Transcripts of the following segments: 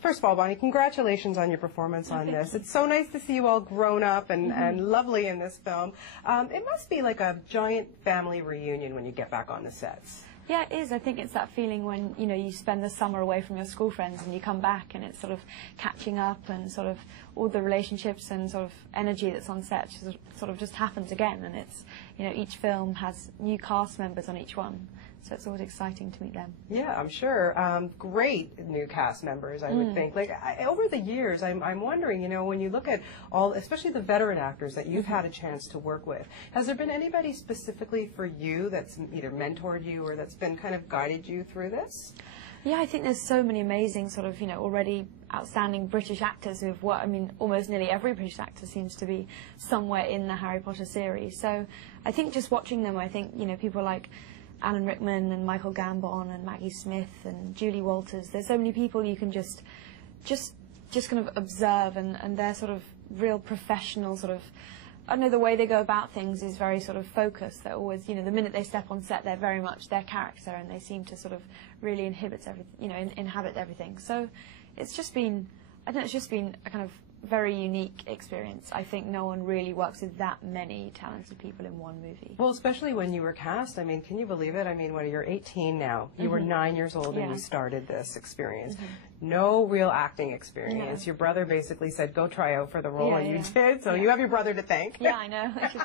First of all, Bonnie, congratulations on your performance on this. It's so nice to see you all grown up and lovely in this film. It must be like a giant family reunion when you get back on the sets. Yeah, it is. I think it's that feeling when, you know, you spend the summer away from your school friends and you come back and it's sort of catching up and sort of all the relationships and sort of energy that's on set sort of just happens again. And it's, you know, each film has new cast members on each one. So it's always exciting to meet them. Yeah, I'm sure. Great new cast members, I would think. Like, over the years, I'm wondering, you know, when you look at all, especially the veteran actors that you've had a chance to work with, has there been anybody specifically for you that's either mentored you or that's been kind of guided you through this? Yeah, I think there's so many amazing sort of, you know, already outstanding British actors who've worked. I mean, almost nearly every British actor seems to be somewhere in the Harry Potter series. So I think just watching them, I think, you know, people like Alan Rickman and Michael Gambon and Maggie Smith and Julie Walters. There's so many people you can just kind of observe, and they're sort of real professional sort of. I know the way they go about things is very sort of focused. They're always, you know, the minute they step on set, they're very much their character, and they seem to sort of really inhabit everything. So it's just been, I don't know, it's just been a kind of very unique experience. I think no one really works with that many talented people in one movie. Well, especially when you were cast. I mean, can you believe it? I mean, you're 18 now. You were 9 years old when you started this experience. No real acting experience. Your brother basically said, go try out for the role, and you did. So you have your brother to thank. Yeah, I know. I should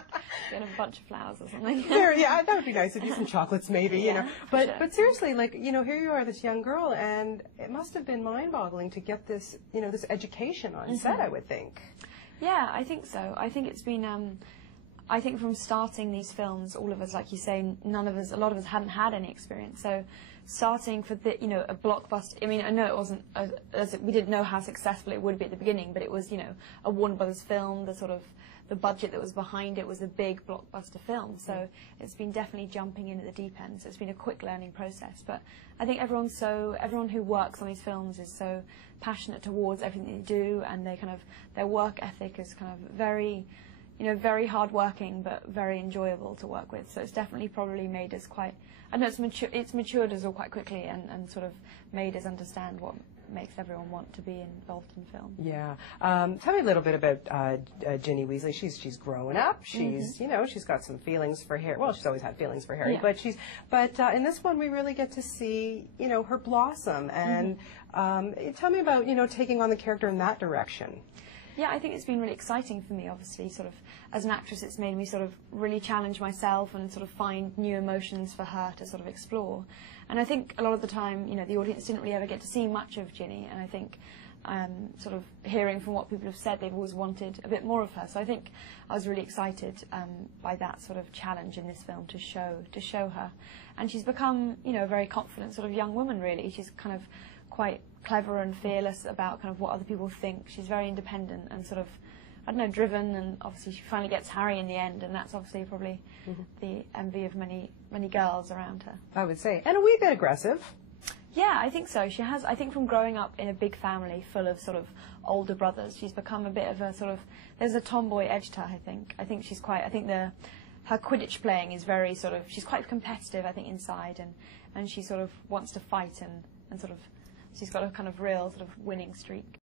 get a bunch of flowers or something. Yeah, that would be nice. If you some chocolates, maybe, you know. But seriously, like, you know, here you are, this young girl, and it must have been mind-boggling to get this, you know, this education on set, I would think. Yeah, I think so. I think it's been, I think from starting these films, all of us, like you say, a lot of us hadn't had any experience. So starting for the, you know, a blockbuster, I mean, I know it wasn't, we didn't know how successful it would be at the beginning, but it was, you know, a Warner Brothers film, the budget that was behind it was a big blockbuster film. So it's been definitely jumping in at the deep end. So it's been a quick learning process. But I think everyone who works on these films is so passionate towards everything they do, and their work ethic is kind of very, you know, very hard-working, but very enjoyable to work with. So it's definitely probably made us quite, I know it's matured us all quite quickly, and sort of made us understand what makes everyone want to be involved in film. Yeah. Tell me a little bit about Ginny Weasley. She's grown up. She's, you know, she's got some feelings for Harry. Well, she's always had feelings for Harry, but in this one we really get to see, you know, her blossom. And tell me about, you know, taking on the character in that direction. Yeah, I think it's been really exciting for me, obviously, sort of, as an actress, it's made me sort of really challenge myself and sort of find new emotions for her to sort of explore. And I think a lot of the time, you know, the audience didn't really ever get to see much of Ginny, and I think sort of hearing from what people have said, they've always wanted a bit more of her. So I think I was really excited by that sort of challenge in this film to show her. And she's become, you know, a very confident sort of young woman, really. She's kind of quite clever and fearless about kind of what other people think. She's very independent and sort of, I don't know, driven, and obviously she finally gets Harry in the end, and that's obviously probably the envy of many girls around her. I would say. And a wee bit aggressive. Yeah, I think so. She has, I think from growing up in a big family full of sort of older brothers, she's become a bit of a sort of, there's a tomboy edge to her, I think. I think she's quite, I think her Quidditch playing is very sort of, she's quite competitive, I think, inside, and she sort of wants to fight and sort of, she's got a kind of real sort of winning streak.